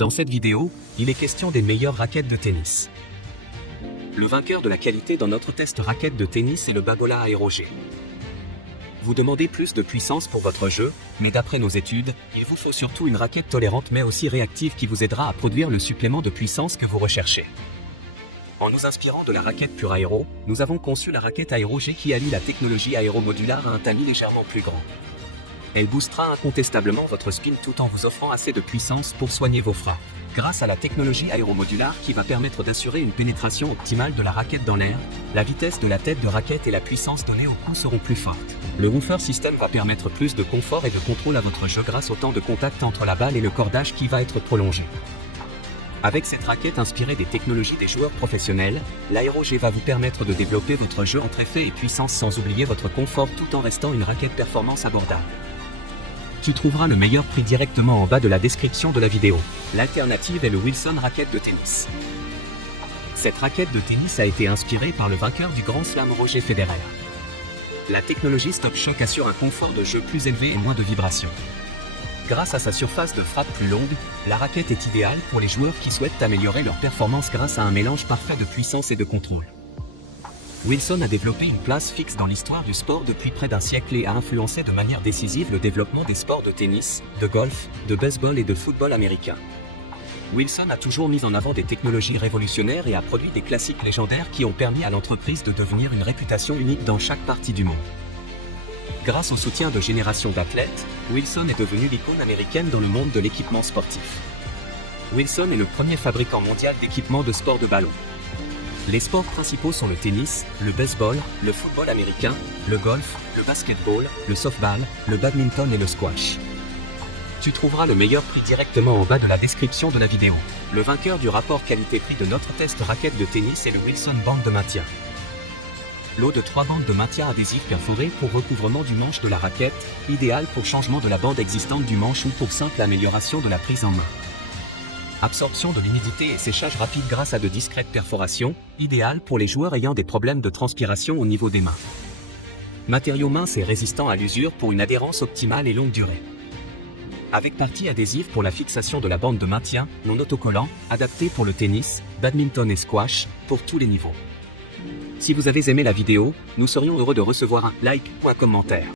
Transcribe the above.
Dans cette vidéo, il est question des meilleures raquettes de tennis. Le vainqueur de la qualité dans notre test raquette de tennis est le Babolat Aero G. Vous demandez plus de puissance pour votre jeu, mais d'après nos études, il vous faut surtout une raquette tolérante mais aussi réactive qui vous aidera à produire le supplément de puissance que vous recherchez. En nous inspirant de la raquette Pure Aero, nous avons conçu la raquette Aero G qui allie la technologie aéromodulaire à un tamis légèrement plus grand. Elle boostera incontestablement votre spin tout en vous offrant assez de puissance pour soigner vos frappes. Grâce à la technologie aéromodulaire qui va permettre d'assurer une pénétration optimale de la raquette dans l'air, la vitesse de la tête de raquette et la puissance donnée au coup seront plus fortes. Le woofer system va permettre plus de confort et de contrôle à votre jeu grâce au temps de contact entre la balle et le cordage qui va être prolongé. Avec cette raquette inspirée des technologies des joueurs professionnels, l'Aero G va vous permettre de développer votre jeu entre effet et puissance sans oublier votre confort tout en restant une raquette performance abordable. Tu trouveras le meilleur prix directement en bas de la description de la vidéo. L'alternative est le Wilson Raquette de tennis. Cette raquette de tennis a été inspirée par le vainqueur du Grand Slam Roger Federer. La technologie Stop Shock assure un confort de jeu plus élevé et moins de vibrations. Grâce à sa surface de frappe plus longue, la raquette est idéale pour les joueurs qui souhaitent améliorer leur performance grâce à un mélange parfait de puissance et de contrôle. Wilson a développé une place fixe dans l'histoire du sport depuis près d'un siècle et a influencé de manière décisive le développement des sports de tennis, de golf, de baseball et de football américain. Wilson a toujours mis en avant des technologies révolutionnaires et a produit des classiques légendaires qui ont permis à l'entreprise de devenir une réputation unique dans chaque partie du monde. Grâce au soutien de générations d'athlètes, Wilson est devenu l'icône américaine dans le monde de l'équipement sportif. Wilson est le premier fabricant mondial d'équipements de sport de ballon. Les sports principaux sont le tennis, le baseball, le football américain, le golf, le basketball, le softball, le badminton et le squash. Tu trouveras le meilleur prix directement en bas de la description de la vidéo. Le vainqueur du rapport qualité-prix de notre test raquette de tennis est le Wilson bande de maintien. Lot de 3 bandes de maintien adhésives perforées pour recouvrement du manche de la raquette, idéal pour changement de la bande existante du manche ou pour simple amélioration de la prise en main. Absorption de l'humidité et séchage rapide grâce à de discrètes perforations, idéal pour les joueurs ayant des problèmes de transpiration au niveau des mains. Matériau mince et résistant à l'usure pour une adhérence optimale et longue durée. Avec partie adhésive pour la fixation de la bande de maintien, non autocollant, adapté pour le tennis, badminton et squash, pour tous les niveaux. Si vous avez aimé la vidéo, nous serions heureux de recevoir un like ou un commentaire.